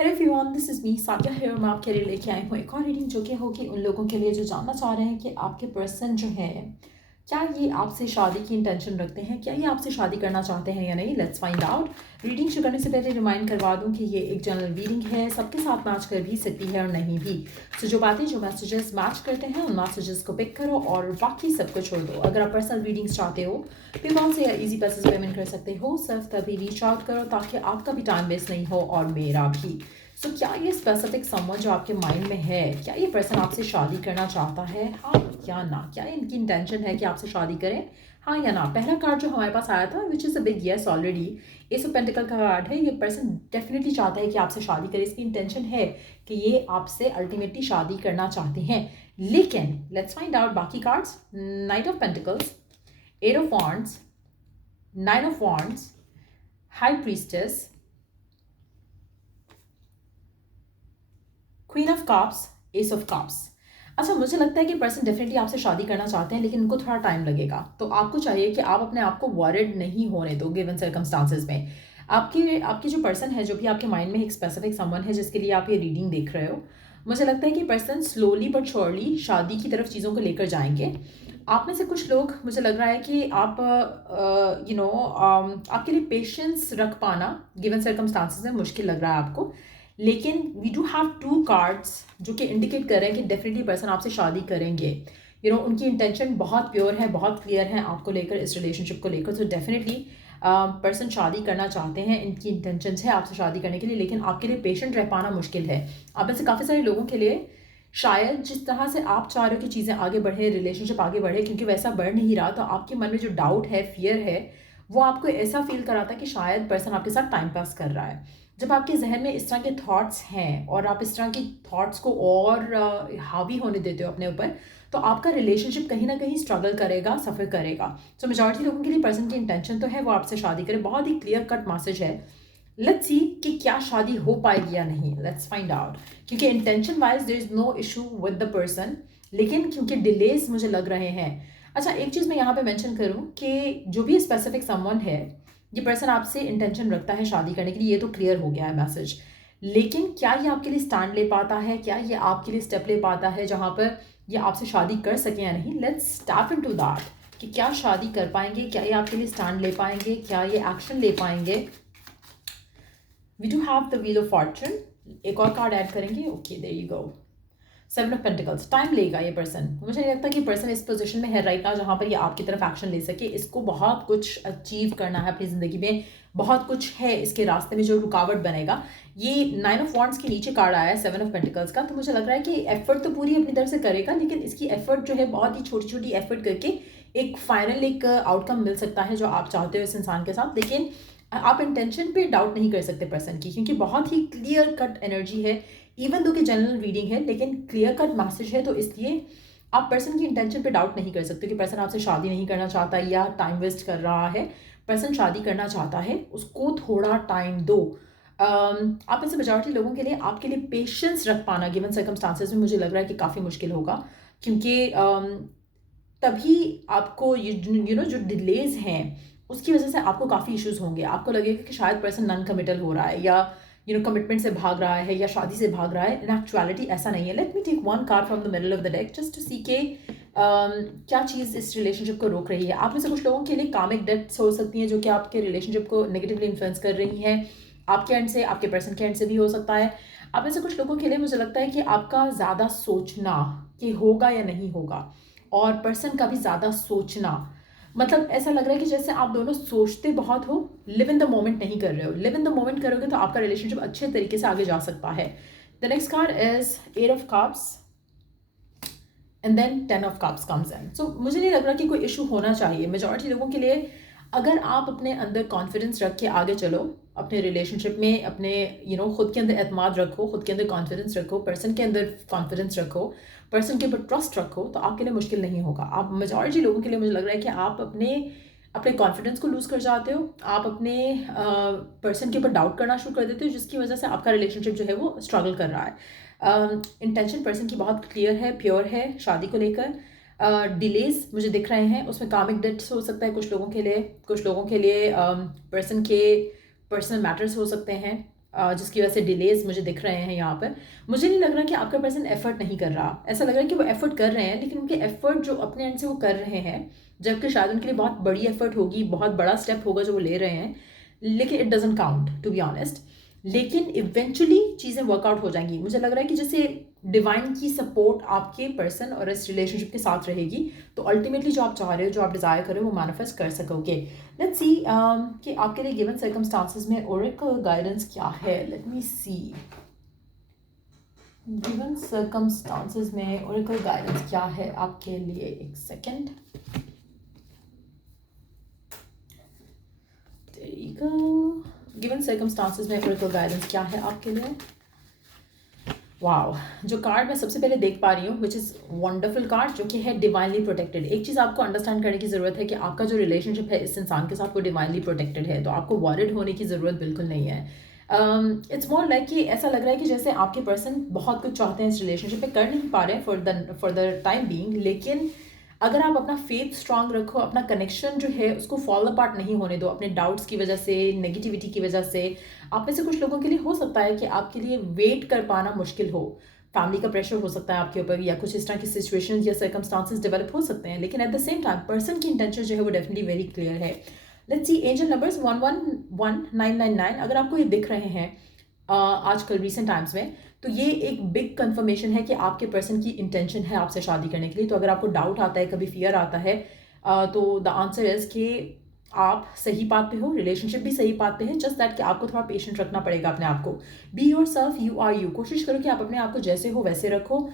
Hello everyone, this is me Sadia here. मैं आपके लिए लेके आई हूँ एक और रीडिंग जो कि होगी उन लोगों के लिए जो जानना चाह रहे हैं कि आपके पर्सन जो है क्या ये आपसे शादी की इंटेंशन रखते हैं, क्या ये आपसे शादी करना चाहते हैं या नहीं। Let's find out. रीडिंग शुरू करने से पहले रिमाइंड करवा दूं कि ये एक जनरल रीडिंग है, सबके साथ मैच कर भी सकती है और नहीं भी। सो जो बातें जो मैसेजेस मैच करते हैं उन मैसेजेस को पिक करो और बाकी सबको छोड़ दो। अगर आप पर्सनल रीडिंग्स चाहते हो पेपॉल से या इजी पैसेज पेमेंट कर सकते हो। सिर्फ तभी रीच आउट करो ताकि आपका भी टाइम वेस्ट नहीं हो और मेरा भी। सो क्या ये स्पेसिफिक समवन जो आपके माइंड में है, क्या ये पर्सन आपसे शादी करना चाहता है, हाँ या ना। क्या इनकी इंटेंशन है कि आपसे शादी करें, हाँ या ना। पहला कार्ड जो हमारे पास आया था which is a big yes already, S of pentacle का कार्ड है। ये पर्सन डेफिनेटली चाहता है कि आपसे शादी करे, इसकी इंटेंशन है कि ये आपसे अल्टीमेटली शादी करना चाहते हैं। लेकिन लेट्स फाइंड आउट बाकी cards. Knight of pentacles, eight of wands, nine of wands, high priestess, queen of cups, ace of cups. अच्छा, मुझे लगता है कि पर्सन डेफिनेटली आपसे शादी करना चाहते हैं लेकिन उनको थोड़ा टाइम लगेगा। तो आपको चाहिए कि आप अपने आप को वॉरिड नहीं होने दो गिवन सर्कमस्टांसेस में। आपकी आपकी जो पर्सन है, जो भी आपके माइंड में एक स्पेसिफिक समवन है जिसके लिए आप ये रीडिंग देख रहे हो, मुझे लगता है कि पर्सन स्लोली बट श्योरली शादी की तरफ चीज़ों को लेकर जाएंगे। आप में से कुछ लोग, मुझे लग रहा है कि आप आपके लिए पेशेंस रख पाना गिवन सर्कमस्टांसेस में मुश्किल लग रहा है आपको। लेकिन we do have two cards जो कि इंडिकेट कर रहे हैं कि डेफिनेटली पर्सन आपसे शादी करेंगे। उनकी इंटेंशन बहुत प्योर है, बहुत क्लियर है आपको लेकर, इस रिलेशनशिप को लेकर। तो डेफिनेटली पर्सन शादी करना चाहते हैं, इनकी इंटेंशन है आपसे शादी करने के लिए, लेकिन आपके लिए पेशेंट रह पाना मुश्किल है। आप में से काफ़ी सारे लोगों के लिए शायद जिस तरह से आप चाह रहे हो कि चीज़ें आगे बढ़े, रिलेशनशिप आगे बढ़े, क्योंकि वैसा बढ़ नहीं रहा, तो आपके मन में जो डाउट है, फियर है, वो आपको ऐसा फील कराता है कि शायद पर्सन आपके साथ टाइम पास कर रहा है। जब आपके जहन में इस तरह के थॉट्स हैं और आप इस तरह की थॉट्स को और हावी होने देते हो अपने ऊपर, तो आपका रिलेशनशिप कहीं ना कहीं स्ट्रगल करेगा, सफ़र करेगा। तो मेजॉरिटी लोगों के लिए पर्सन की इंटेंशन तो है वो आपसे शादी करे, बहुत ही क्लियर कट मैसेज है। लेट्स सी कि क्या शादी हो पाएगी या नहीं। Let's find out. क्योंकि intention wise there is no issue with the person, लेकिन क्योंकि डिलेज मुझे लग रहे हैं। अच्छा, एक चीज़ मैं यहाँ पे मेंशन करूँ कि जो भी स्पेसिफिक समवन है, ये पर्सन आपसे इंटेंशन रखता है शादी करने के लिए, ये तो क्लियर हो गया है मैसेज। लेकिन क्या ये आपके लिए स्टैंड ले पाता है, क्या ये आपके लिए स्टेप ले पाता है जहाँ पर ये आपसे शादी कर सके या नहीं। लेट्स स्टेप इनटू दैट कि क्या शादी कर पाएंगे, क्या ये आपके लिए स्टैंड ले पाएंगे, क्या ये एक्शन ले पाएंगे। We do have the wheel of fortune. एक और कार्ड ऐड करेंगे। Okay, there you go. Seven of pentacles. Time लेगा ये पर्सन, मुझे नहीं लगता कि पर्सन इस पोजीशन में है राइट नाउ जहाँ पर ये आपकी तरफ एक्शन ले सके। इसको बहुत कुछ अचीव करना है अपनी ज़िंदगी में, बहुत कुछ है इसके रास्ते में जो रुकावट बनेगा। ये नाइन ऑफ वॉन्ड्स के नीचे कार्ड आया है सेवन ऑफ पेंटिकल्स का, तो मुझे लग रहा है कि एफर्ट तो पूरी अपनी तरफ से करेगा, लेकिन इसकी एफर्ट जो है बहुत ही छोटी छोटी एफर्ट करके एक फाइनल एक आउटकम मिल सकता है जो आप चाहते हो इस इंसान के साथ। लेकिन आप इंटेंशन पे डाउट नहीं कर सकते पर्सन की, क्योंकि बहुत ही क्लियर कट एनर्जी है। इवन दो कि जनरल रीडिंग है लेकिन क्लियर कट मैसेज है, तो इसलिए आप पर्सन की इंटेंशन पे डाउट नहीं कर सकते कि पर्सन आपसे शादी नहीं करना चाहता या टाइम वेस्ट कर रहा है। पर्सन शादी करना चाहता है, उसको थोड़ा टाइम दो। आप में से मेजॉरिटी लोगों के लिए आपके लिए पेशेंस रख पाना गिवन सर्कमस्टांसेस में मुझे लग रहा है कि काफ़ी मुश्किल होगा, क्योंकि तभी आपको जो डिलेज हैं उसकी वजह से आपको काफ़ी इश्यूज होंगे। आपको लगेगा कि शायद पर्सन नॉन कमिटल हो रहा है या कमिटमेंट से भाग रहा है या शादी से भाग रहा है। इन एक्चुअलिटी ऐसा नहीं है। Let me take one card from the middle of the deck just to see के क्या चीज़ इस रिलेशनशिप को रोक रही है। आप में से कुछ लोगों के लिए कामिक डेट्स हो सकती हैं जो कि आपके रिलेशनशिप को नेगेटिवली इन्फ्लुएंस कर रही हैं, आपके एंड से, आपके पर्सन के एंड से भी हो सकता है। आप में से कुछ लोगों के लिए मुझे लगता है कि आपका ज़्यादा सोचना कि होगा या नहीं होगा, और पर्सन का भी ज़्यादा सोचना, मतलब ऐसा लग रहा है कि जैसे आप दोनों सोचते बहुत हो, लिव इन द मोमेंट नहीं कर रहे हो। लिव इन द मोमेंट करोगे तो आपका रिलेशनशिप अच्छे तरीके से आगे जा सकता है। The next card is eight of cups and then ten of cups comes in. So मुझे नहीं लग रहा कि कोई इशू होना चाहिए मेजॉरिटी लोगों के लिए। अगर आप अपने अंदर कॉन्फिडेंस रख के आगे चलो अपने रिलेशनशिप में, अपने खुद के अंदर एतमाद रखो, खुद के अंदर कॉन्फिडेंस रखो, पर्सन के अंदर कॉन्फिडेंस रखो, पर्सन के ऊपर ट्रस्ट रखो, तो आपके लिए मुश्किल नहीं होगा। आप मेजॉरिटी लोगों के लिए मुझे लग रहा है कि आप अपने अपने कॉन्फिडेंस को लूज़ कर जाते हो, आप अपने पर्सन के ऊपर डाउट करना शुरू कर देते हो, जिसकी वजह से आपका रिलेशनशिप जो है वो स्ट्रगल कर रहा है। इंटेंशन पर्सन की बहुत क्लियर है, प्योर है शादी को लेकर। डिलेज मुझे दिख रहे हैं, उसमें कामिक डेट्स हो सकता है कुछ लोगों के लिए, कुछ लोगों के लिए पर्सन के पर्सनल मैटर्स हो सकते हैं, जिसकी वजह से डिलेज मुझे दिख रहे हैं यहाँ पर। मुझे नहीं लग रहा कि आपका पर्सन एफर्ट नहीं कर रहा, ऐसा लग रहा है कि वो एफर्ट कर रहे हैं, लेकिन उनके एफर्ट जो अपने एंड से वो कर रहे हैं, जबकि शायद उनके लिए बहुत बड़ी एफर्ट होगी, बहुत बड़ा स्टेप होगा जो वो ले रहे हैं, लेकिन it doesn't count to be honest. लेकिन इवेंचुअली चीज़ें वर्कआउट हो जाएंगी। मुझे लग रहा है कि जैसे डिवाइन की सपोर्ट आपके पर्सन और इस रिलेशनशिप के साथ रहेगी, तो अल्टीमेटली जो आप चाह रहे हो, जो आप डिज़ायर कर रहे हो, वो मैनिफेस्ट कर सकोगे। लेट्स सी कि आपके लिए गिवन सर्कमस्टांसेस में ओरेकल गाइडेंस क्या है। लेट मी सी, गिवन सर्कमस्टांसेस में ओरेकल गाइडेंस क्या है आपके लिए। एक सेकेंड, गिवन सर्कमस्टांसेस में ओरेकल गाइडेंस क्या है आपके लिए। वाओ, जो कार्ड मैं सबसे पहले देख पा रही हूँ विच इज़ वंडरफुल कार्ड, जो कि है डिवाइनली प्रोटेक्टेड। एक चीज़ आपको अंडरस्टैंड करने की ज़रूरत है कि आपका जो रिलेशनशिप है इस इंसान के साथ वो डिवाइनली प्रोटेक्टेड है, तो आपको वॉरिड होने की ज़रूरत बिल्कुल नहीं है। इट्स मोर लाइक कि ऐसा लग रहा है कि जैसे आपके पर्सन बहुत कुछ चाहते हैं इस रिलेशनशिप में, कर नहीं पा रहे हैं फॉर द टाइम बीइंग, लेकिन अगर आप अपना फेथ स्ट्रांग रखो, अपना कनेक्शन जो है उसको फॉल अपार्ट नहीं होने दो अपने डाउट्स की वजह से, नेगेटिविटी की वजह से। आप में से कुछ लोगों के लिए हो सकता है कि आपके लिए वेट कर पाना मुश्किल हो, फैमिली का प्रेशर हो सकता है आपके ऊपर, या कुछ इस तरह की सिचुएशन या सर्कमस्टांसेस डेवलप हो सकते हैं, लेकिन at the same time person की इंटेंशन जो है वो डेफिनेटली वेरी क्लियर है। लेट्स सी एंजल नंबर्स 111999, अगर आपको ये दिख रहे हैं आजकल रिसेंट टाइम्स में, तो ये एक बिग कंफर्मेशन है कि आपके पर्सन की इंटेंशन है आपसे शादी करने के लिए। तो अगर आपको डाउट आता है, कभी फियर आता है, तो द आंसर इज़ कि आप सही पाथ पे हो, रिलेशनशिप भी सही पाथ पे है, जस्ट दैट कि आपको थोड़ा पेशेंट रखना पड़ेगा अपने आप को। Be yourself, you are you. कोशिश करो कि आप अपने आप को जैसे हो वैसे रखो।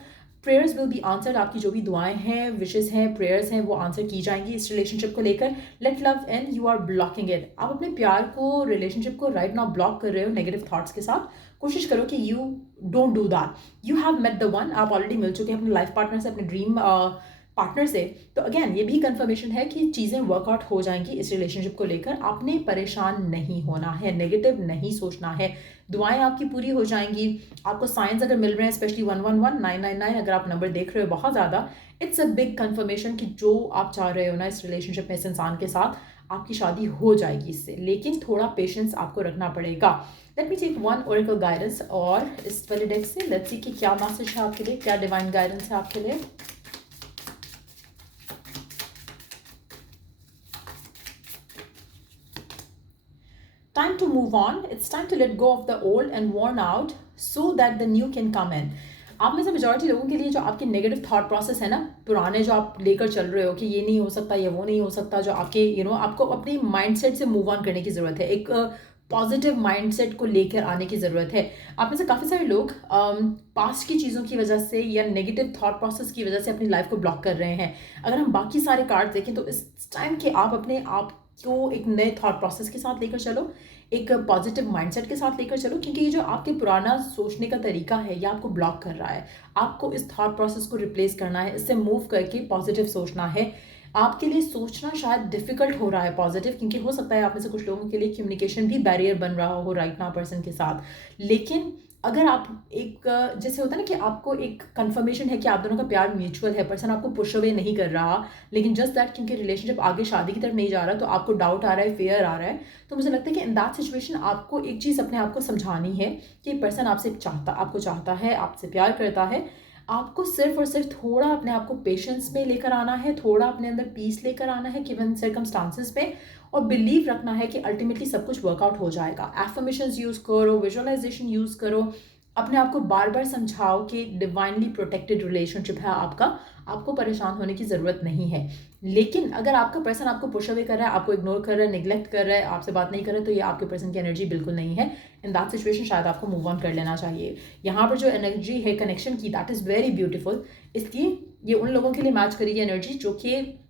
प्रेयर्स विल बी आंसर्ड, आपकी जो भी दुआएं हैं, विशेस हैं, प्रेयर्स हैं, वो आंसर की जाएंगी इस रिलेशनशिप को लेकर। Let love and you are blocking it. आप अपने प्यार को, रिलेशनशिप को राइट नाउ ब्लॉक कर रहे हो नेगेटिव थॉट्स के साथ। कोशिश करो कि you don't do that. You have met the one, आप ऑलरेडी मिल चुके हैं अपने लाइफ पार्टनर से, अपने ड्रीम पार्टनर से। तो अगेन ये भी कंफर्मेशन है कि चीज़ें वर्कआउट हो जाएंगी इस रिलेशनशिप को लेकर। आपने परेशान नहीं होना है, नेगेटिव नहीं सोचना है, दुआएं आपकी पूरी हो जाएंगी। आपको साइंस अगर मिल रहे हैं, स्पेशली 111999 अगर आप नंबर देख रहे हो बहुत ज़्यादा, इट्स अ बिग कंफर्मेशन कि जो आप चाह रहे हो ना इस रिलेशनशिप में, इस इंसान के साथ, आपकी शादी हो जाएगी इससे, लेकिन थोड़ा पेशेंस आपको रखना पड़ेगा। Let me take one oracle guidance, और इस वाले डेक से लेट्स सी कि क्या मैसेज है आपके लिए, क्या डिवाइन गाइडेंस है आपके लिए। Time to move on. It's time to let go of the old and worn out so that the new can come in. आप में से मेजॉरिटी लोगों के लिए जो आपके नेगेटिव थॉट प्रोसेस है ना, पुराने जो आप लेकर चल रहे हो कि ये नहीं हो सकता या वो नहीं हो सकता, जो आपके आपको अपनी माइंडसेट से मूव ऑन करने की ज़रूरत है। एक पॉजिटिव माइंडसेट को लेकर आने की ज़रूरत है। आप में से काफ़ी सारे लोग पास्ट की चीज़ों की वजह से या नेगेटिव थॉट प्रोसेस की वजह से अपनी लाइफ को ब्लॉक कर रहे हैं। अगर हम बाकी सारे कार्ड देखें तो इस टाइम के आप अपने आप को एक नए थॉट प्रोसेस के साथ लेकर चलो, एक पॉजिटिव माइंडसेट के साथ लेकर चलो, क्योंकि ये जो आपके पुराना सोचने का तरीका है ये आपको ब्लॉक कर रहा है। आपको इस थॉट प्रोसेस को रिप्लेस करना है, इससे मूव करके पॉजिटिव सोचना है। आपके लिए सोचना शायद डिफिकल्ट हो रहा है पॉजिटिव, क्योंकि हो सकता है आप में से कुछ लोगों के लिए कम्युनिकेशन भी बैरियर बन रहा हो राइट नाउ पर्सन के साथ। लेकिन अगर आप एक जैसे होता है ना कि आपको एक कंफर्मेशन है कि आप दोनों का प्यार म्यूचुअल है, पर्सन आपको पुश अवे नहीं कर रहा, लेकिन जस्ट दैट क्योंकि रिलेशनशिप आगे शादी की तरफ नहीं जा रहा, तो आपको डाउट आ रहा है, फेयर आ रहा है। तो मुझे लगता है कि इन दैट सिचुएशन आपको एक चीज़ अपने आप को समझानी है कि पर्सन आपको चाहता है, आपसे प्यार करता है। आपको सिर्फ और सिर्फ थोड़ा अपने आप को पेशेंस में लेकर आना है, थोड़ा अपने अंदर पीस लेकर आना है गिवन सर्कमस्टांसेस में, और बिलीव रखना है कि अल्टीमेटली सब कुछ वर्कआउट हो जाएगा। एफर्मेशंस यूज़ करो, विजुअलाइजेशन यूज़ करो, अपने आप को बार बार समझाओ कि डिवाइनली प्रोटेक्टेड रिलेशनशिप है आपका, आपको परेशान होने की ज़रूरत नहीं है। लेकिन अगर आपका पर्सन आपको पुश अवे कर रहा है, आपको इग्नोर कर रहा है, निगलेक्ट कर रहा है, आपसे बात नहीं कर रहा है, तो ये आपके पर्सन की एनर्जी बिल्कुल नहीं है। इन दैट सिचुएशन शायद आपको मूव ऑन कर लेना चाहिए। यहाँ पर जो एनर्जी है कनेक्शन की, दैट इज़ वेरी ब्यूटीफुल। इसलिए ये उन लोगों के लिए मैच करेगी एनर्जी जो कि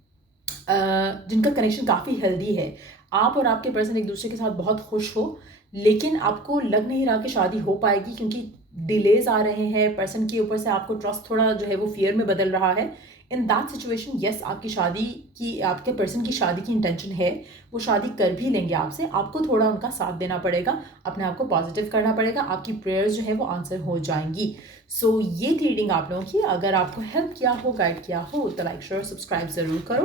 जिनका कनेक्शन काफ़ी हेल्दी है। आप और आपके पर्सन एक दूसरे के साथ बहुत खुश हो, लेकिन आपको लग नहीं रहा कि शादी हो पाएगी, क्योंकि डिलेज आ रहे हैं पर्सन के ऊपर से। आपको ट्रस्ट थोड़ा जो है वो फियर में बदल रहा है। इन दैट सिचुएशन यस, आपके पर्सन की शादी की इंटेंशन है, वो शादी कर भी लेंगे आपसे। आपको थोड़ा उनका साथ देना पड़ेगा, अपने आप को पॉजिटिव करना पड़ेगा, आपकी प्रेयर्स जो है वो आंसर हो जाएंगी। सो ये थी रीडिंग आप लोगों की। अगर आपको हेल्प किया हो, गाइड किया हो, तो लाइक शेयर सब्सक्राइब ज़रूर करो।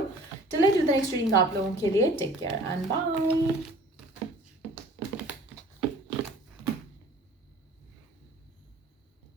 Till I do the next reading आप लोगों के लिए टेक केयर एंड बाय।